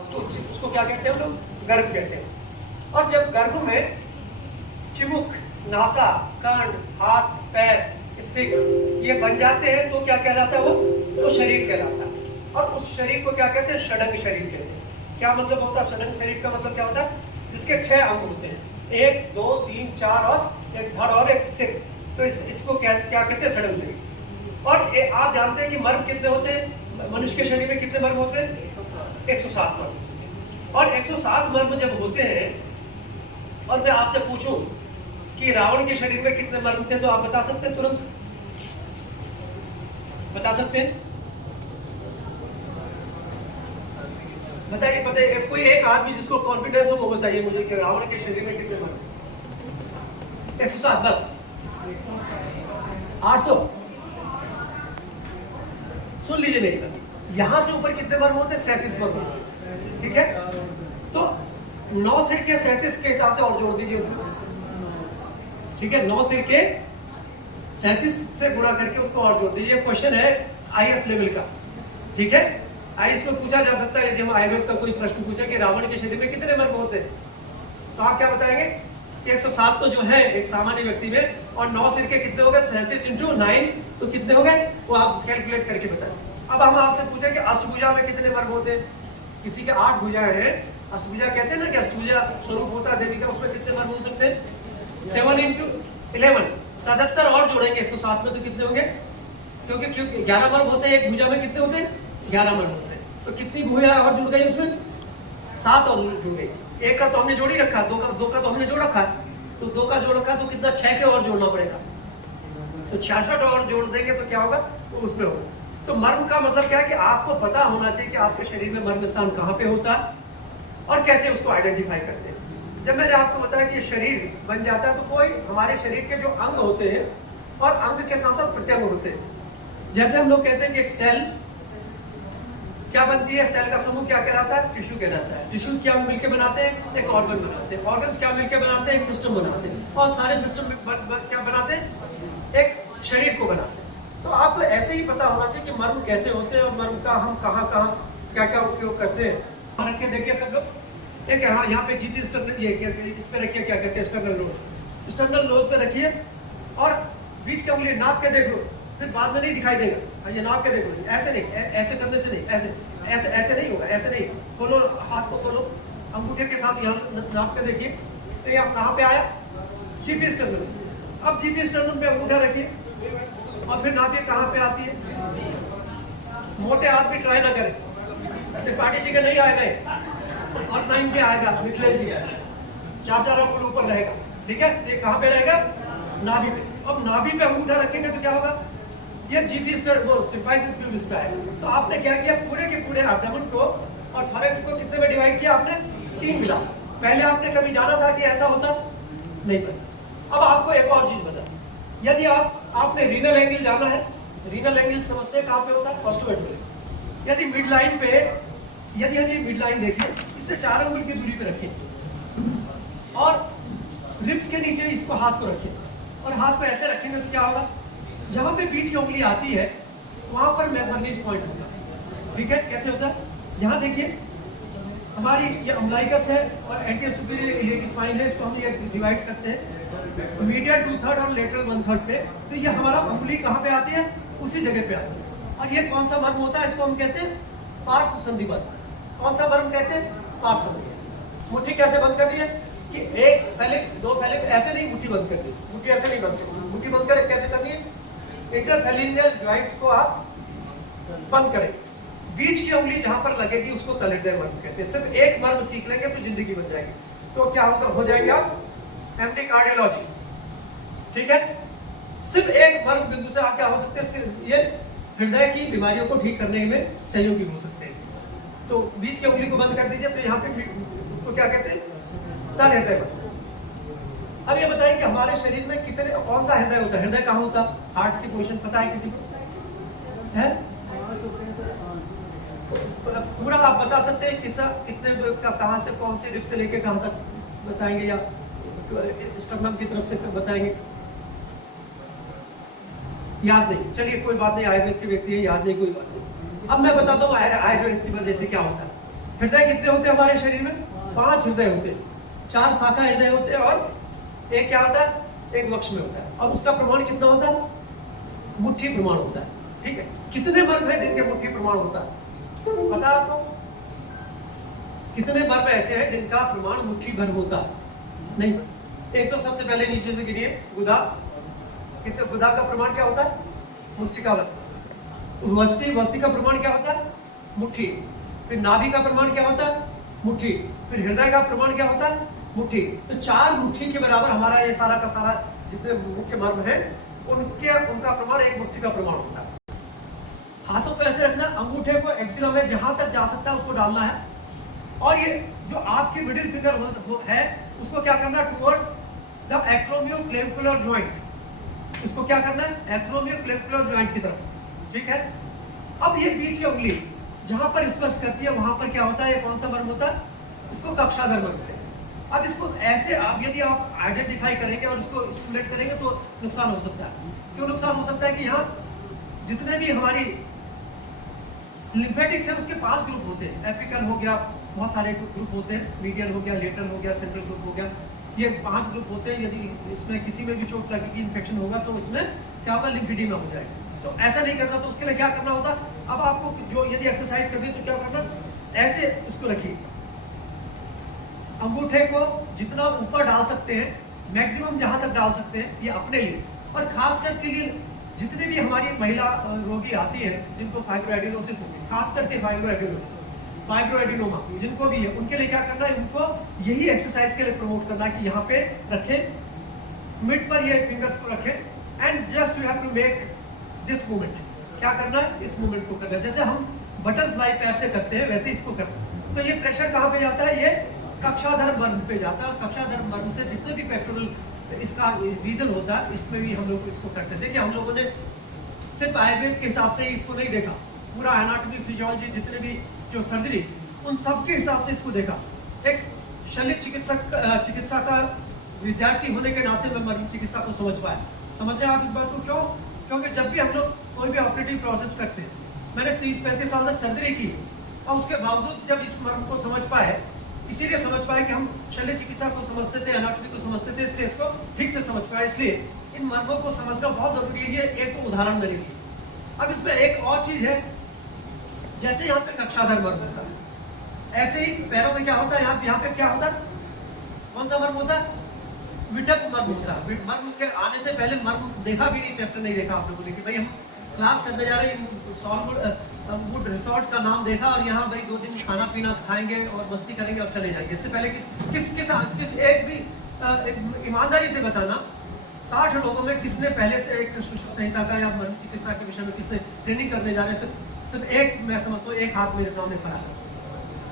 उसको क्या कहते हैं हम लोग? गर्भ कहते हैं। और जब गर्भ में चिमुक, नासा, कांड, हाथ, पैर, स्फिंक्टर ये बन जाते हैं तो क्या कहलाता है वो? तो शरीर कहलाता है। और उस शरीर को क्या कहते हैं? षडंग शरीर कहते हैं। क्या मतलब होता है षडंग शरीर का? मतलब क्या होता है? जिसके 6 अंग होते हैं, 1 2 3 4 और एक धड़ और एक सिर। तो इसको क्या कहते हैं? षडंग शरीर। और आप जानते हैं कि मर्म कितने होते हैं? मनुष्य के शरीर में कितने मर्म होते हैं? 107 मर्म। और 107 मर्म जब होते हैं और मैं आपसे पूछूं कि रावण के शरीर में कितने मर्म थे, तो आप बता सकते हैं? तुरंत बता सकते हैं? बताइए बताइए, कोई एक आदमी जिसको कॉन्फिडेंस हो वो बताइए मुझे कि रावण के शरीर में कितने मर्म? 107 बस। 800। सुन लीजिए मेरी बात, यहां से ऊपर कितने मर्म होते हैं? 37 मर्म होते हैं। ठीक है, तो 9 सिर के 37 के हिसाब से और जोड़ दीजिए उसमें। ठीक है, 9 सिर के 37 से गुणा करके उसको और जोड़ दीजिए। क्वेश्चन है आईएएस लेवल का। ठीक है, आईएएस में पूछा जा सकता है यदि हम आयुर्वेद का कोई प्रश्न पूछा कि रावण के शरीर में कितने मर्म होते हैं, तो आप क्या बताएंगे कि 107 तो जो है एक सामान्य व्यक्ति में, और 9 सिर के कितने हो गए? 37 × 9 तो कितने हो गए वो आप कैलकुलेट करके बताएं। अब हम आपसे पूछे कि अष्टभुजा में कितने मर्म होते हैं? किसी के 8 भुजाएं हैं, अष्टभुजा कहते हैं ना कि अष्टभुजा स्वरूप होता है देवी का, उसमें कितने मर्म हो सकते हैं? 7 × 11 77 और जोड़ेंगे 107 में तो कितने होंगे? क्योंकि 11 मर्म होते हैं एक भुजा में, कितने होते हैं? 11 मर्म होते हैं। तो कितनी भुजा और जुड़ गई उसमें? 7 और जुड़ गई। एक का तो हमने जोड़ ही रखा, दो का तो हमने जोड़ रखा है, तो 2 का जोड़ रखा तो कितना? 6 के और जोड़ना पड़ेगा, तो 66 और जोड़ देंगे तो क्या होगा? तो उसमें होगा। तो मर्म का मतलब क्या है कि आपको पता होना चाहिए कि आपके शरीर में मर्म स्थान कहाँ पे होता है और कैसे उसको आइडेंटिफाई करते हैं। जब मैंने आपको बताया कि शरीर बन जाता है तो कोई हमारे शरीर के जो अंग होते हैं और अंग के साथ साथ प्रत्यंग होते हैं। जैसे हम लोग कहते हैं कि एक सेल क्या बनती है? सेल का समूह क्या कहलाता है? टिश्यू कहलाता है। टिश्यू क्या मिलकर बनाते हैं? एक ऑर्गन बनाते हैं। ऑर्गन्स क्या मिलकर बनाते हैं? एक सिस्टम बनाते हैं। और सारे सिस्टम क्या बनाते हैं? एक शरीर को बनाते हैं। तो आपको ऐसे ही पता होना चाहिए कि मर्म कैसे होते हैं और मर्म का हम कहाँ क्या क्या उपयोग करते हैं। रख के देखिए सब लोग, एक यहाँ पे जीटी स्टर्नल, ये इस पे रखिए, क्या कहते हैं? Sternal knows. स्टर्नल नोज पे रखिए और बीच का उंगली नाप के देख लो, फिर बाद में नहीं दिखाई देगा। ये नाप के देखो, ऐसे नहीं, ऐसे करने से नहीं, ऐसे नहीं होगा, ऐसे नहीं। खोलो हाथ को, खोलो अंगूठे के साथ, यहाँ नाप के देखिए। तो ये कहाँ पे आया? GP sternal. अब जीपी स्टर्नल पे अंगूठा रखिए और फिर नापिए कहाँ पे आती है। मोटे हाथ भी ट्राई ना करें, त्रिपाठी जी का नहीं आएगा, और 9 पे आएगा, मिथिलेश जी 4 अंगुल ऊपर रहेगा। ठीक है, ये कहाँ पे रहेगा? नाभि पे। अब नाभि पे अंगूठा रखेंगे तो क्या होगा? ये जीपी सिम्फाइसिस प्यूबिस का है। तो आपने क्या किया? पूरे के पूरे एब्डोमेन को और थोरैक्स को कितने में डिवाइड किया आपने? 3 मिला। पहले आपने कभी जाना था कि ऐसा होता? नहीं पता। अब आपको एक और चीज बता, यदि आपने रीनल एंगल जाना है, रीनल एंगल समझते हैं कहाँ पे होता है? ऑस्टियोइड। यदि मिड लाइन पे, यदि मिड लाइन देखिए, इससे 4 अंगुल की दूरी पे रखिए और रिब्स के नीचे इसको हाथ को रखिए और हाथ को ऐसे रखेंगे तो क्या होगा? जहां पे बीच की उंगली आती है वहां पर मैकबर्नीज पॉइंट होगा। ठीक है, कैसे होता है? यहाँ देखिए, हमारी ये अम्लाइकस है और एंटीरियर सुपीरियर इलियक स्पाइन है, इसको हम ये डिवाइड करते हैं मीडियल 2/3 और लेटरल 1/3 पे। तो ये हमारा उंगली कहाँ पे आती है? उसी जगह पे आती है। और ये कौन सा मर्म होता है? इसको हम कहते हैं पार्श्व संधि बंध। कौन सा मर्म कहते हैं? पार्श्व संधि। मुट्ठी कैसे बंद करनी है कि एक फेलिक्स, 2 फेलिक्स, ऐसे नहीं मुट्ठी बंद करनी, मुट्ठी ऐसे नहीं बंद करनी। मुट्ठी बंद कर कैसे करनी है? इंटरफेलिनियल जॉइंट्स को आप बंद करें, बीच की उंगली जहां पर लगेगी उसको तलेदार मर्म कहते हैं। सिर्फ एक मर्म सीख लेंगे तो जिंदगी बन जाएगी। तो क्या हो जाएंगे आप? MD cardiology. ठीक है, सिर्फ एक मर्म बिंदु से आप क्या हो सकते हैं? ये हृदय की बीमारियों को ठीक करने में सहयोगी हो सकते हैं। तो बीच की उंगली को बंद कर दीजिए, तो यहाँ पे उसको क्या कहते हैं? तल हृदय मर्म। अब ये बताइए कि हमारे शरीर में कौन सा हृदय होता है? हृदय कहाँ होता है? हार्ट की पोजीशन पता है किसी को? है पूरा आप बता सकते हैं कितने कहाँ से, कौन सी रिब से लेके कहाँ तक बताएंगे, या स्टर्नम की तरफ से बताएंगे? याद नहीं, चलिए कोई बात नहीं, आयुर्वेद के व्यक्ति है, याद नहीं, कोई बात नहीं। अब मैं बताता हूँ आयुर्वेद की वजह से क्या होता है। हृदय कितने होते हैं हमारे शरीर में? 5 हृदय होते हैं, 4 शाखा हृदय होते हैं और एक क्या होता है? एक वक्ष में होता है। और उसका प्रमाण कितना होता है? मुट्ठी प्रमाण होता है। ठीक है, कितने मर्म है जिनके मुट्ठी प्रमाण होता है? पता है आपको? कितने मर्म ऐसे हैं जिनका प्रमाण मुट्ठी भर होता है? नहीं। एक तो सबसे पहले नीचे से गिरिए, गुदा। कितने? गुदा का प्रमाण क्या होता है? मुष्टिका भर। वस्ती का प्रमाण क्या होता है? मुट्ठी। फिर नाभि का प्रमाण क्या होता है? मुट्ठी। फिर हृदय का प्रमाण क्या होता है? मुट्ठी। तो 4 मुट्ठी के बराबर हमारा ये सारा का सारा जितने मुख्य मर्म है उनका प्रमाण एक मुष्टि का प्रमाण होता है। हाथों पे ऐसे रखना, अंगूठे को एक्सिलम में जहां तक जा सकता है उसको डालना है, और ये जो आपकी मिडिल फिंगर है उसको क्या करना है? Towards the acromioclavicular joint. उसको क्या करना है? एक्रोमियोक्लेविकुलर जॉइंट की तरफ। ठीक है, अब ये बीच की उंगली जहां पर स्पर्श करती है वहां पर क्या होता है? कौन सा मर्म होता है? इसको कक्षाधर मर्म कहते हैं। अब इसको ऐसे आप यदि आप आइडेंटिफाई करेंगे और इसको स्टिमुलेट करेंगे तो नुकसान हो सकता है। क्यों नुकसान हो सकता है? कि यहाँ जितने भी हमारी लिम्फेटिक्स है उसके 5 ग्रुप होते हैं। एपिकल हो गया, बहुत सारे ग्रुप होते हैं, मीडियल हो गया, लेटरल हो गया, सेंट्रल ग्रुप हो गया, ये 5 ग्रुप होते हैं। यदि इसमें किसी में भी चोट लगेगी, इन्फेक्शन होगा तो इसमें क्या होगा? लिम्फेडिमा हो जाएगा। तो ऐसा नहीं करना। तो उसके लिए क्या करना होता? अब आपको जो यदि एक्सरसाइज करनी है तो क्या करना? ऐसे उसको रखिए, अंगूठे को जितना ऊपर डाल सकते हैं, मैक्सिमम जहां तक डाल सकते हैं, ये अपने लिए। और खास करके लिए जितने भी हमारी महिला रोगी आती है जिनको फाइब्रोएडिनोसिस होती है, खास करके फाइब्रोएडिनोमा जिनको भी है, उनके लिए क्या करना है? उनको यही एक्सरसाइज के लिए प्रमोट करना है कि यहाँ पे रखें, मिड पर ये फिंगर्स को रखें and just you have to make this movement. क्या करना है? इस मूवमेंट को करना है। जैसे हम बटरफ्लाई पैर से करते हैं वैसे इसको करना है। तो ये प्रेशर कहाँ पे जाता है? ये कक्षाधर मर्म पे जाता है। कक्षाधर मर्म से जितने भी पेक्टोरल इसका रीजन होता है, इसमें भी हम लोग इसको करते हैं। देखिए, हम लोगों ने सिर्फ आयुर्वेद के हिसाब से इसको नहीं देखा, पूरा एनाटॉमी, फिजियोलॉजी, जितने भी जो सर्जरी, उन सब के हिसाब से इसको देखा। एक शल्य चिकित्सा का विद्यार्थी होने के नाते मैं मर्म चिकित्सा को समझ पाया। समझ रहे हैं आप इस बात को? क्यों? क्योंकि जब भी हम लोग कोई भी ऑपरेटिव प्रोसेस करते हैं, मैंने 30-35 साल तक सर्जरी की और उसके बावजूद जब इस मर्म को समझ पाए, इसीलिए समझ पाए कि हम शल्य चिकित्सा को समझते थे, एनाटॉमी को समझते थे, इसलिए इसको ठीक से समझ पाए। इसलिए इन मर्मों को समझना बहुत जरूरी है। ये एक उदाहरण मेरे लिए। अब इसमें एक और चीज है, जैसे यहाँ पे कक्षाधर मर्म होता है, ऐसे ही पैरों में क्या होता है? यहाँ पे क्या होता है? कौन सा मर्म होता है? विटक मर्म होता है। मर्म के आने से पहले मर्म देखा भी नहीं, चैप्टर नहीं देखा आप लोगों ने कि भाई हम क्लास करने जा रहे हैं, वुड रिसोर्ट का नाम देखा और यहाँ भाई 2 दिन खाना पीना खाएंगे और मस्ती करेंगे और चले जाएंगे। इससे पहले किस एक भी ईमानदारी से बताना, 60 लोगों में किसने पहले से एक सुश्रुत संहिता का या मर्म चिकित्सा के विषय में किसने ट्रेनिंग करने जा रहे हैं? सिर्फ एक, मैं समझता हूँ एक हाथ मेरे सामने खड़ा है।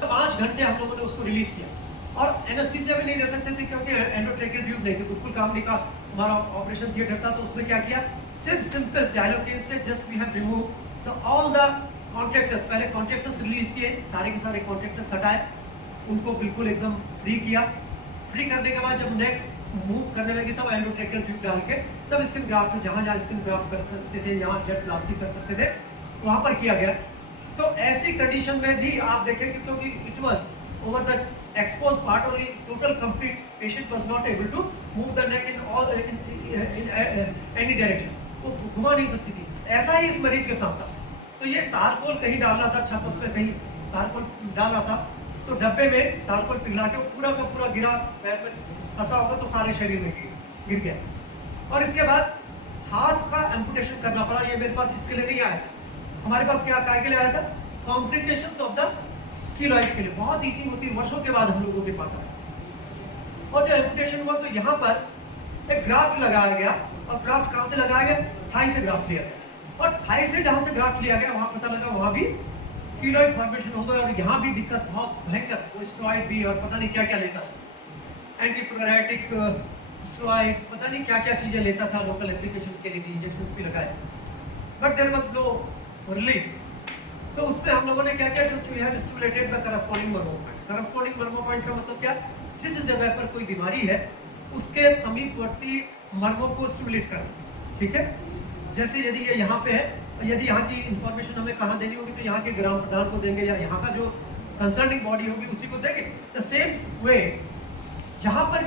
तो 5 घंटे हम लोगों ने उसको रिलीज किया और एनेस्थीसिया भी नहीं दे सकते थे क्योंकि एंडोट्रेकियल ट्यूब नहीं थी, बिल्कुल काम नहीं का। हमारा ऑपरेशन थिएटर था, तो उसमें क्या किया? सिर्फ सिंपल जाइलोकेन से just we have remove the all the contractions. पहले कॉन्ट्रैक्शंस रिलीज किए, सारे के सारे कॉन्ट्रैक्शंस हटाए, उनको बिल्कुल एकदम फ्री किया। फ्री करने के बाद जब नेक मूव करने लगी तब एंडोट्रेकियल ट्यूब डाल के तब स्किन ग्राफ्ट, जहां जहां स्किन ग्राफ्ट कर सकते थे, जहां जेट प्लास्टिक कर सकते थे, वहां पर किया गया। तो ऐसी कंडीशन में भी आप देखें कि क्योंकि it was over the exposed part only, total complete patient was not able to move the neck in any direction, वो घुमा नहीं सकती थी। ऐसा ही इस मरीज के साथ था। तो ये तारकोल कहीं डालना था, छत पे कहीं तारकोल डालना था, तो डब्बे में तारकोल पिघला के पूरा का पूरा गिरा, पैर में फंसा होगा तो सारे शरीर में गिर गया। और इसके बाद हाथ का एम्पुटेशन करना पड़ा। ये मेरे पास इसके लिए नहीं आया था, हमारे पास क्या काय के लिए आया था? कॉम्प्लिकेशंस ऑफ द कीलॉइड के लिए। बहुत ईचिंग होती है, वर्षों के बाद हम लोगों के पास आया। और जो एम्पुटेशन हुआ तो यहाँ पर एक ग्राफ्ट लगाया गया, और ग्राफ्ट कहाँ से लगाया गया? थाई से ग्राफ्ट लिया गया। और थाई से जहाँ से ग्राफ्ट लिया गया वहां पता लगा वहां भी कीलॉइड फॉर्मेशन हो गया। और यहाँ भी दिक्कत बहुत भयंकर, वो स्टेरॉइड भी और पता नहीं क्या क्या लेता था, एंटीप्रोराइटिक स्टेरॉइड, पता नहीं क्या क्या चीजें लेता था, लोकल एप्लीकेशन के लिए इंजेक्शन भी लगाए, but there was no relief. तो उसमें हम लोगों ने क्या किया? Just we have stimulated the corresponding मर्मो पॉइंट। करस्पॉन्डिंग मर्मो पॉइंट का मतलब क्या? जिस जगह पर कोई बीमारी है उसके समीपवर्ती मर्मों को स्टिमुलेट करना। ठीक है, जैसे यदि ये यहाँ पे है, यदि यहाँ की इंफॉर्मेशन हमें कहाँ देनी होगी तो यहाँ के ग्राम प्रधान को देंगे, या यहाँ का जो कंसर्निंग बॉडी होगी उसी को देंगे। द सेम वे जहां पर भी